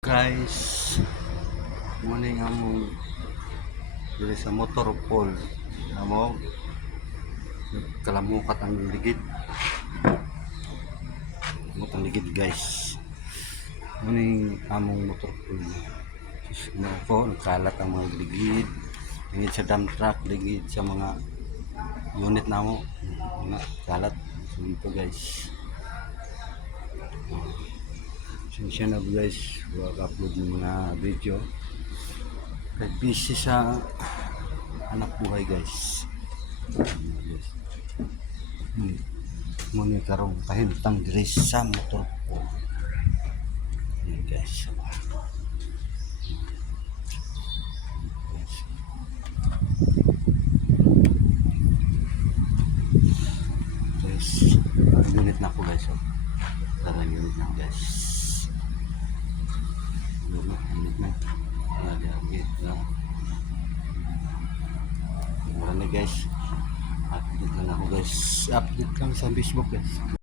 Guys, morning among diri sa motor pool. Amo kalamukat ang ligid. Kalamukat ang ligid guys. Morning among motor pool. No ko nagkalat ang mga ligid. Ligid sa dump truck, ligid sa mga unit namo. Mga kalat. So ito guys. Siya na guys, upload ng mga video. Kaya busy sa anak buhay guys. Muna karong kahintang diri sa motor ko. Yan guys. Guys, unit na ako guys. Tarang unit na guys. Unit na. Mura na guys. Update lang ako guys. Update lang sa Facebook guys.